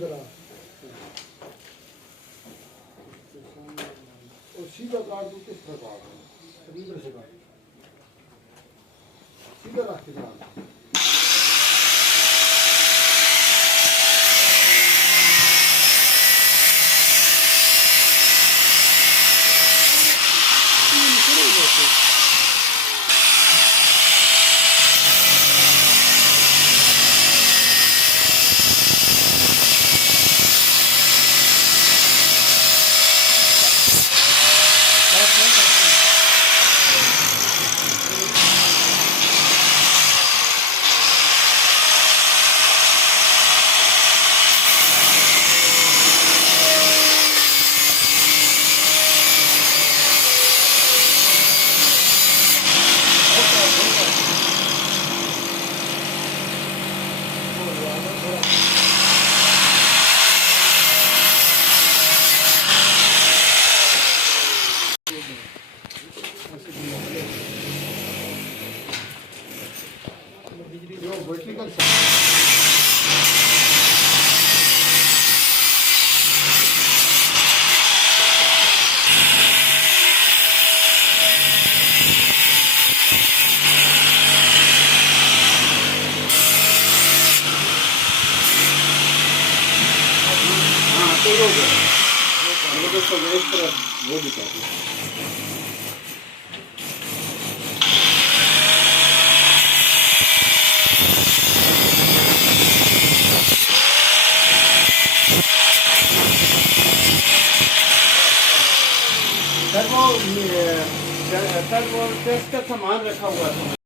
इधर आ और सीधा काट दो किस तरह काट दो इधर से काट सीधा रख के काट जो वर्टिकल हाँ तो हो गया मतलब तो इस तरह वो भी चाहिए सर वो टेस्ट का सामान रखा हुआ था।